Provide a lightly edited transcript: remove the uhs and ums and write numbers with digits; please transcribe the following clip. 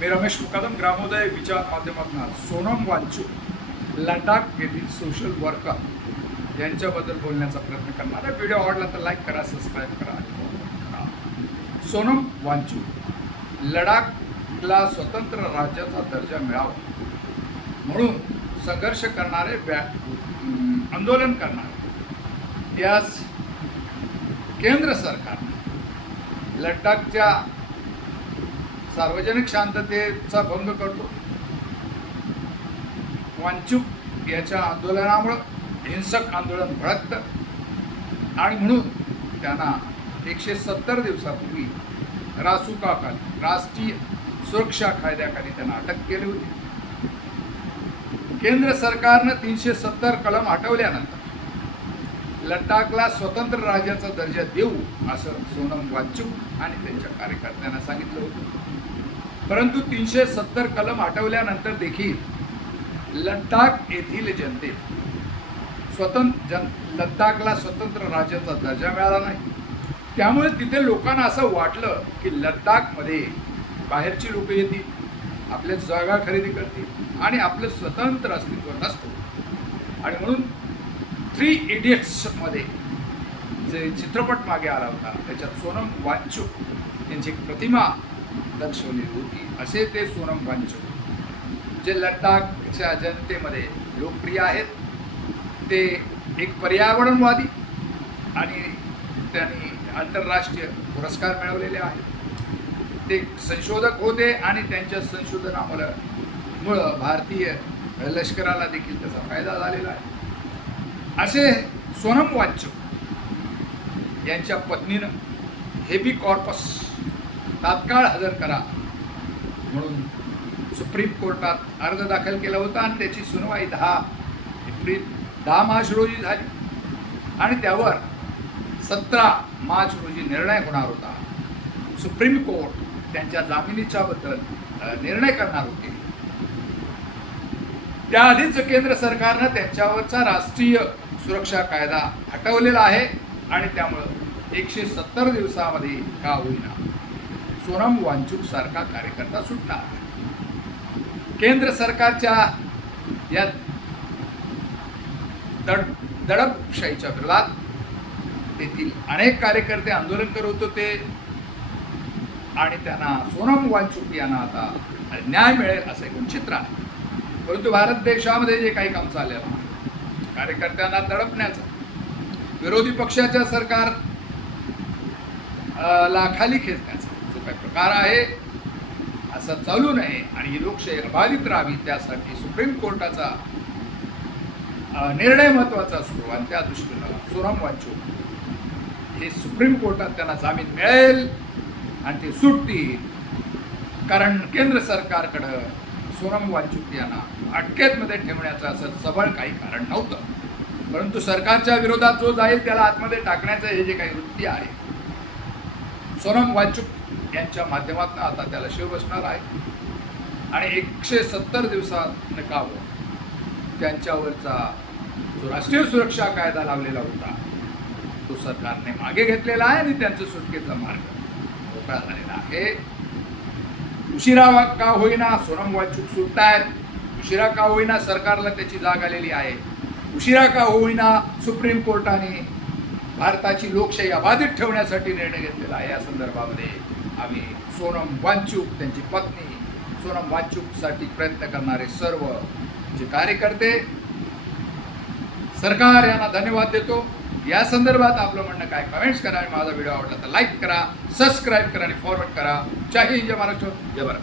मी रमेश मुकादम ग्रामोदय विचार माध्यमातून सोनम वांचूक लडाख येथील सोशल वर्कर यांच्याबद्दल बोलण्याचा प्रयत्न करणार आहे. व्हिडिओ आवडला तर लाईक करा, सबस्क्राईब करा आणि फॉलो करा. सोनम वांचूक लडाखला स्वतंत्र राज्याचा दर्जा मिळावा म्हणून संघर्ष करणारे आंदोलन करणारे यास केंद्र सरकारने लडाखच्या सार्वजनिक शांततेचा भंग करतो. वांचूक याच्या आंदोलनामुळं हिंसक आंदोलन भडकतं आणि म्हणून त्यांना 170 दिवसापूर्वी रासुकाखाली राष्ट्रीय सुरक्षा कायद्याखाली त्यांना अटक केली होती. केंद्र सरकारनं 370 कलम हटवल्यानंतर लडाखला स्वतंत्र राज्याचा दर्जा देऊ असं सोनम वांचूक आणि त्यांच्या कार्यकर्त्यांना सांगितलं होतं. परंतु 370 कलम हटवल्यानंतर देखील लडाख येथील जनते लडाखला स्वतंत्र राज्याचा दर्जा मिळाला नाही. त्यामुळे तिथे लोकांना असं वाटलं की लडाखमध्ये बाहेरची लोक येतील, आपल्या जागा खरेदी करतील आणि आपलं स्वतंत्र अस्तित्व नसतं. आणि म्हणून 3 इडियट्समध्ये जे चित्रपट मागे आला होता त्याच्यात सोनम वांचूक यांची एक प्रतिमा दर्शवलेली होती. असे ते सोनम वांचूक जे लडाखच्या जनतेमध्ये लोकप्रिय आहेत. ते एक पर्यावरणवादी आणि त्यांनी आंतरराष्ट्रीय पुरस्कार मिळवलेले आहेत. ते संशोधक होते आणि त्यांच्या संशोधनामुळं भारतीय लष्कराला देखील त्याचा फायदा झालेला आहे. असे सोनम वांचूक यांच्या पत्नीनं हेबी कॉर्पस तात्काळ हजर करा म्हणून सुप्रीम कोर्टात अर्ज दाखल केला होता आणि त्याची सुनवाई 10 मार्च रोजी झाली आणि त्यावर 17 मार्च रोजी निर्णय होणार होता. सुप्रीम कोर्ट त्यांच्या जामिनीच्या बद्दल निर्णय करणार होते. त्याआधीच केंद्र सरकारनं त्यांच्यावरचा राष्ट्रीय सुरक्षा कायदा हटवलेला आहे आणि त्यामुळं 170 दिवसामध्ये का होईना सोनम वांचूक सारखा कार्यकर्ता सुटणार. केंद्र सरकारच्या या दडपशाहीच्या विरोधात तेथील अनेक कार्यकर्ते आंदोलन करत होते आणि त्यांना सोनम वांचूक यांना आता न्याय मिळेल असं एक चित्र आहे. परंतु भारत देशामध्ये जे काही काम चाललेलं आहे कार्यकर्त्यांना दडपण्याचं, विरोधी पक्षाच्या सरकार ला खाली खेचण्याचा जो काही प्रकार आहे असं चालू नये आणि ही लोकशाही अबाधित राहावी त्यासाठी सुप्रीम कोर्टाचा निर्णय महत्त्वाचा असतो आणि त्या दृष्टीनं सोनम वांचूक हे सुप्रीम कोर्टात त्यांना जामीन मिळेल आणि ते सुटतील. कारण केंद्र सरकारकडं सोनम वांचूक यांना अटकेमध्ये ठेवण्याचं असं सबळ काही कारण नव्हतं. परंतु सरकारच्या विरोधात जो जाईल त्याला आतमध्ये टाकण्याचं हे जे काही वृत्ती आहे सोनम वांचूक यांच्या माध्यमातून आता त्याला शिव बसणार आहे आणि 170 दिवसात नकावं त्यांच्यावरचा जो राष्ट्रीय सुरक्षा कायदा लावलेला होता तो सरकारने मागे घेतलेला आहे आणि त्यांचं सुटकेचा मार्ग मोकळा झालेला आहे. उशिरा का होईना सोनम वांचूक सुटतायत, उशिरा का होईना सरकारला त्याची जाग आलेली आहे, उशिरा का होईना सुप्रीम कोर्टाने भारताची लोकशाही अबाधित ठेवण्यासाठी निर्णय घेतलेला आहे. या संदर्भामध्ये आम्ही सोनम वांचूक, त्यांची पत्नी, सोनम वांचूकसाठी प्रयत्न करणारे सर्व जे कार्यकर्ते, सरकार यांना धन्यवाद देतो. या संदर्भात आपलं म्हणणं काय कमेंट्स करा आणि माझा व्हिडिओ आवडला तर लाईक करा, सबस्क्राईब करा आणि फॉरवर्ड करा. जय हिंद, जय महाराष्ट्र, जय भारत.